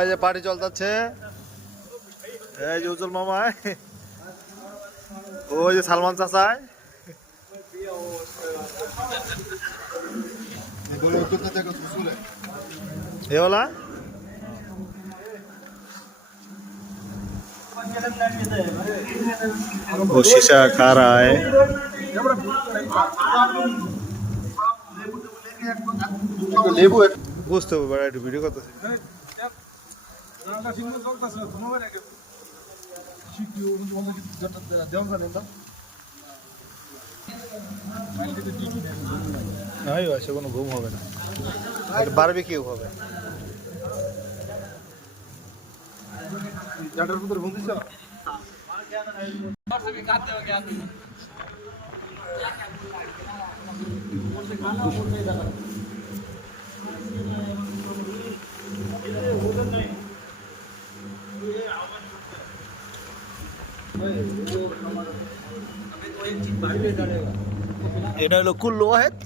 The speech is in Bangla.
এই যে পার্টি চলতেছে, এই যে উজ্জ্বল মামায়, ওই যে সালমান চাচায়, ये वाला वो शीशा खा रहा है। বুঝতে হবে বড় একটু ভিডিও করতেছে। नहीं वैसे কোনো ঘুম হবে না, বারবিকিউ হবে। জাটার ভিতর ঘুম দিছ? এটা হলো কুল্লু ওয়াহেদ।